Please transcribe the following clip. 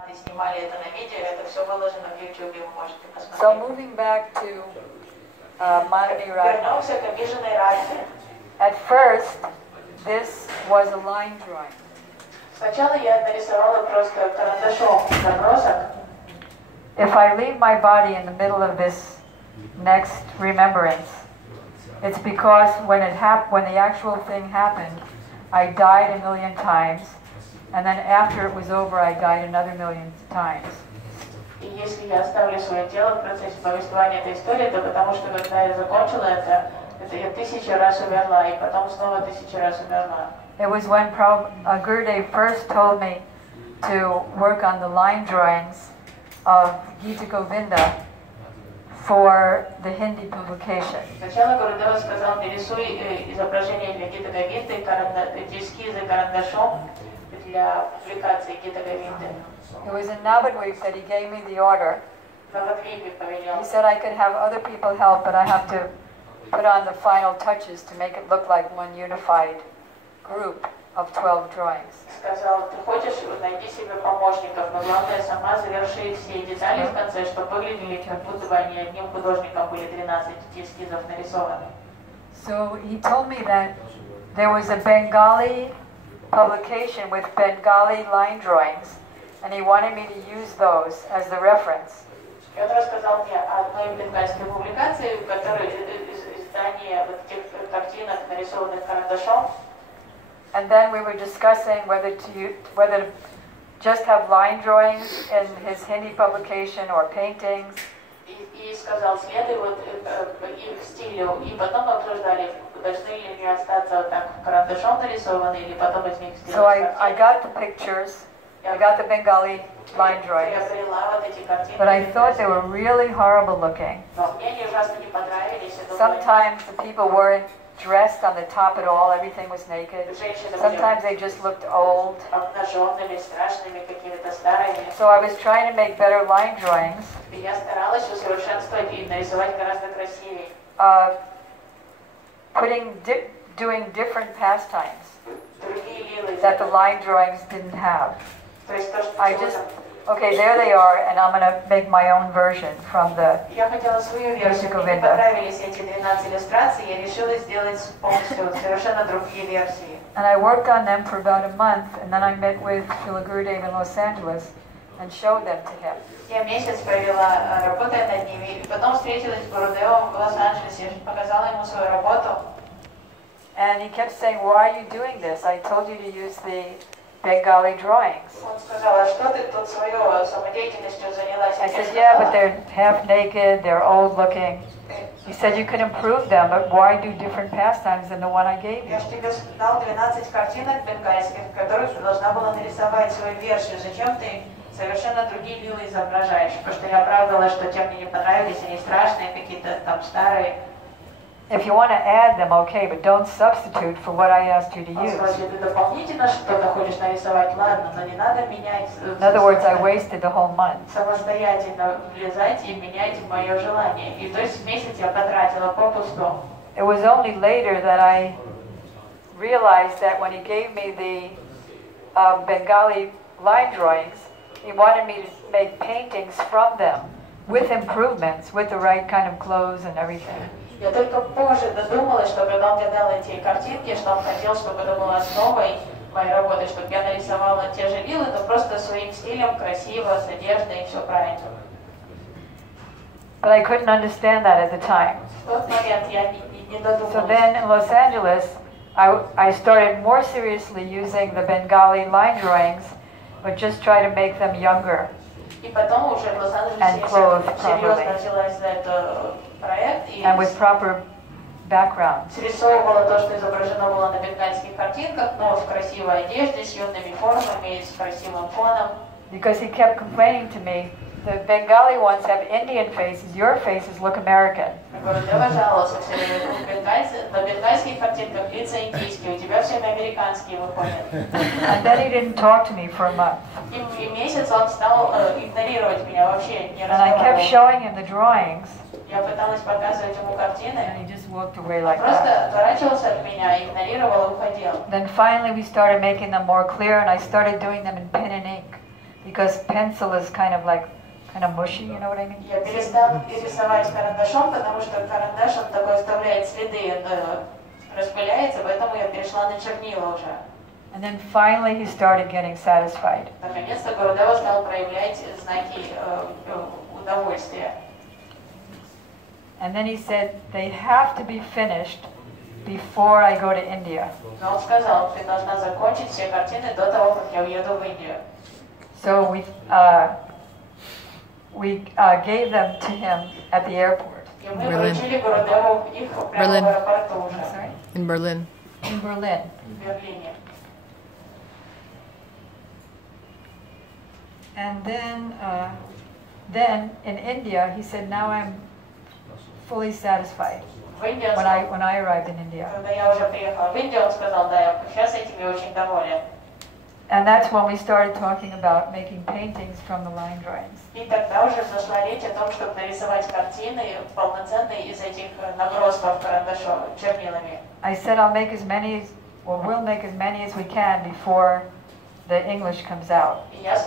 So moving back to Manani Radha. At first, this was a line drawing. If I leave my body in the middle of this next remembrance, it's because when the actual thing happened, I died a million times, and then after it was over, I died another million times. И если я оставлю свое тело в процессе повествования этой истории, то потому что когда я закончила это я 1000 раз умерла, и потом снова 1000 раз умерла. It was when Gurudev first told me to work on the line drawings of Gita Govinda for the Hindi publication. Сначала Гурудева сказал, нарисуй изображение для Гита Говинды, эскизы карандашом для публикации Гита Говинды. It was in Navadvip that he gave me the order. He said I could have other people help, but I have to put on the final touches to make it look like one unified group of 12 drawings. Сказал, ты хочешь, найди себе помощников, но главное сама заверши все детали в конце, чтобы выглядели как будто бы они одним художником были 13 эскизов нарисованы. So he told me that there was a Bengali publication with Bengali line drawings, and he wanted me to use those as the reference. И он рассказал мне о одной бенгальской публикации, в которой издание вот этих картинок, нарисованных карандашом. And then we were discussing whether to just have line drawings in his Hindi publication or paintings. И сказал, следуй вот их стилю, и потом обсуждали, должны ли они остаться вот так карандашом нарисованы, или потом из них сделать. So I got the pictures, I got the Bengali line drawings, but I thought they were really horrible looking. Sometimes the people weren't dressed on the top at all, everything was naked. Sometimes they just looked old. So I was trying to make better line drawings, doing different pastimes that the line drawings didn't have. Okay, there they are, and I'm going to make my own version from the Gita Govinda. And I worked on them for about a month, and then I met with Srila Gurudev in Los Angeles and showed them to him. Я месяц провела, работая над ними, и потом встретилась с Гурудевом в Лос-Анджелесе, показала ему свою работу. And he kept saying, "Why are you doing this? I told you to use the Bengali drawings." I said, "Yeah, but they're half naked, they're old looking." He said, "You can improve them, but why do different pastimes than the one I gave you?" Совершенно другие лилы изображаешь, потому что я оправдывала, что те мне не понравились, они страшные, какие-то там старые. If you want to add them, okay, but don't substitute for what I asked you to use. In other words, I wasted the whole month. It was only later that I realized that when he gave me the Bengali line drawings, he wanted me to make paintings from them with improvements, with the right kind of clothes and everything. Я только позже додумалась, что когда он мне дал эти картинки, что он хотел, чтобы это было основой моей работы, чтобы я нарисовала те же лилы, но просто своим стилем, красиво, с одеждой, и все правильно. But I couldn't understand that at the time. В тот момент я не додумалась. So then in Los Angeles, I started more seriously using the Bengali line drawings, but just try to make them younger. И потом уже в Лос-Анджелесе серьезно взялась за этот проект и and with proper background. Срисовывала то, что изображено было на бенгальских картинках, но в красивой одежде, с юными формами, с красивым фоном. Because he kept complaining to me, the Bengali ones have Indian faces, your faces look American. Гурудева жаловался все время, на бенгальских картинках лица индийские, у тебя все американские выходят. And then he didn't talk to me for a month. И месяц он стал игнорировать меня, вообще не разговаривал. And I kept showing him the drawings. Я пыталась показывать ему картины. And he just walked away like просто that. отворачивался от меня, игнорировал и уходил. Then finally we started making them more clear, and I started doing them in pen and ink. because pencil is kind of mushy, you know what I mean? Я перестал рисовать карандашом, потому что карандаш, он такой оставляет следы, он распыляется, поэтому я перешла на чернила уже. And then finally he started getting satisfied. Наконец-то Гурудева стал проявлять знаки удовольствия. And then he said, they have to be finished before I go to India. Но он сказал, ты должна закончить все картины до того, как я уеду в Индию. So we gave them to him at the airport. И мы вручили Гурудеву их прямо в аэропорту уже. Sorry? In Berlin. In Berlin. В Берлине. And then in India, he said, now I'm fully satisfied. В Индию When I arrived in India. когда я уже приехала в Индию, он сказал, да, я сейчас этим я очень доволен. And that's when we started talking about making paintings from the line drawings. И тогда уже зашла речь о том, чтобы нарисовать картины полноценные из этих набросков карандашом, чернилами. I said we'll make as many as we can before the English comes out. И я сказала,